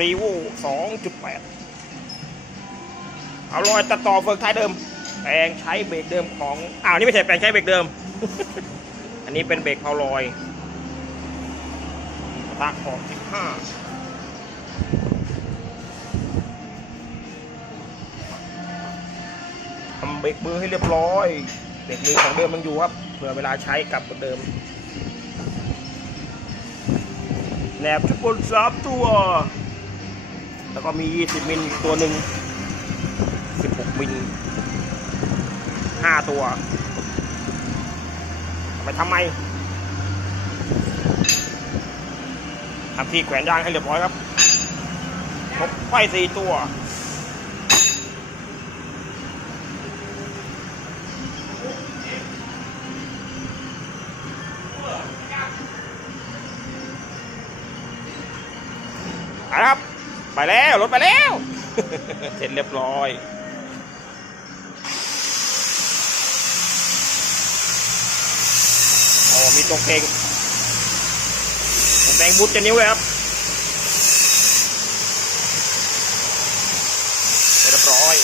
รีโวสองจุดแปดเอาลอยตัดต่อเฟืองท้ายเดิม แปลงใช้เบรกเดิมของ อ้าวนี่ไม่ใช่แปลงใช้เบรกเดิม อันนี้เป็นเบรกเพาลอยตาขอบสิบห้าทำเบรกมือให้เรียบร้อย เบรกมือของเดิมมันอยู่ครับ เผื่อเวลาใช้กลับเหมือนเดิมแหนบทุกคนสามตัว แล้วก็มี 20 มิลตัวหนึ่ง 16 มิล 5 ตัว ไปทำไมทำที่แขวนยางให้เรียบร้อยครับครบไฟสี่ตัว ครับ ไปแล้วรถไปแล้ว เสร็จเรียบร้อยอ๋อมีตรงเพลงผมแบงบูทจะนิ้วเลยครับเสร็จเรียบร้อย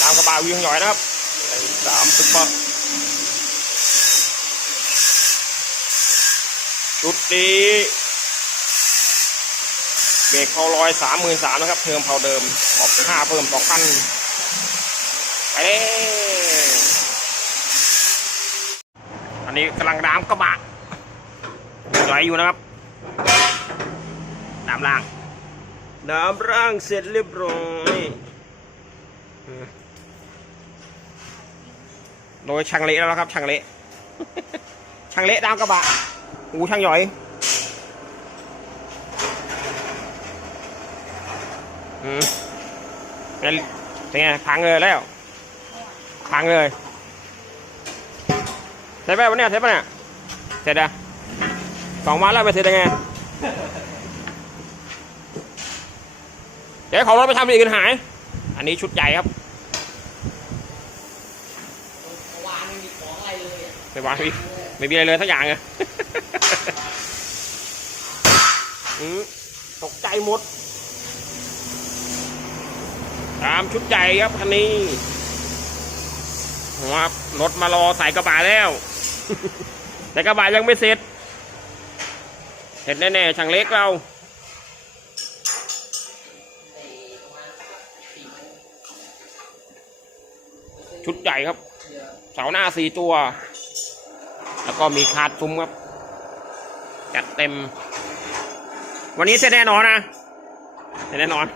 ตามกระบะวิ่งหย่อยนะครับสามซุปเปอร์ชุดนี้ เบรกเขาร้อยสามหมื่นสามนะครับ เทอมเขาเดิมออกค่าเพิ่มสองพันไปเลยอันนี้กำลังดามกระบะไหลอยู่นะครับดามล่างดามล่างเสร็จเรียบร้อยอืมโดยช่างเละแล้วนะครับช่างเละช่างเละดามกระบะอูช่างหย่อย อืมเป็นเป็นไงพังเลยแล้ว พังเลยเสร็จไปวันนี้เสร็จปะเนี่ยเสร็จอะสองวันแล้วไปเสร็จยังไงเดี๋ยวขอรถไปทำอีกอื่นหาย อันนี้ชุดใหญ่ครับวางไม่มีของอะไรเลยไม่วางไม่ไม่มีอะไรเลยทักอย่างเลยตกใจหมด ตามชุดใหญ่ครับคันนี้ครับรถมารอใส่กระบะแล้ว แต่กระบะยังไม่เสร็จเสร็จแน่ๆช่างเล็กเราชุดใหญ่ครับ เสาหน้าสี่ตัว แล้วก็มีคาดซุ้มครับ จัดเต็ม วันนี้เสร็จแน่นอนนะเสร็จแน่นอน